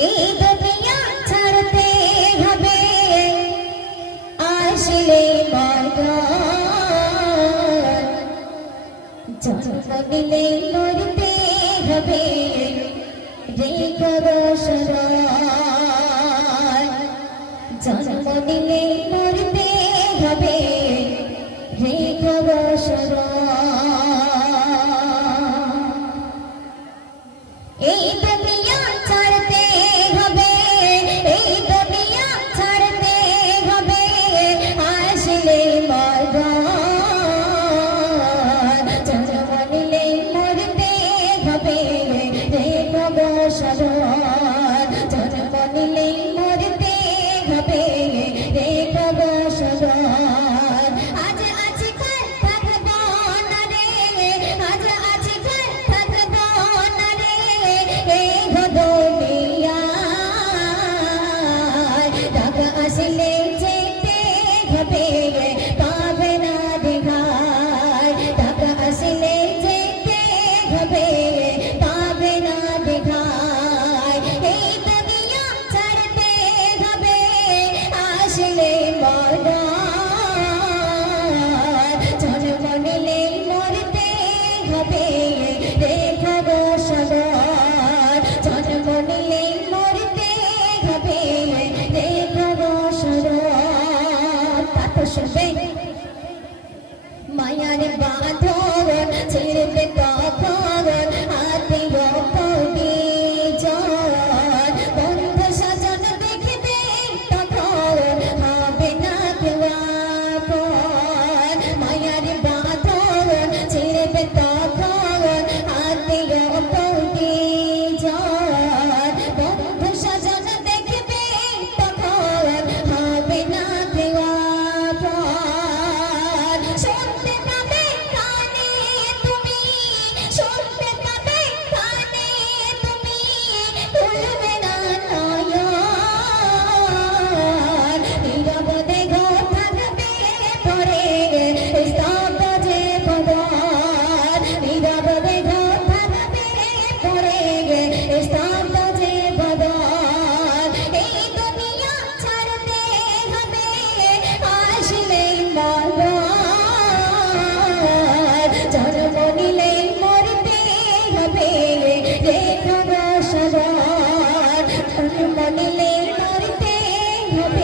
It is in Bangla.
এই দুনিয়া ছাড়তে হবে। আসলে জন্ম দিলে মরতে হবে রে জন্ম দিলে মরতে হবে রে খবর দশ ഞാൻ കടലിലെ തന്റെ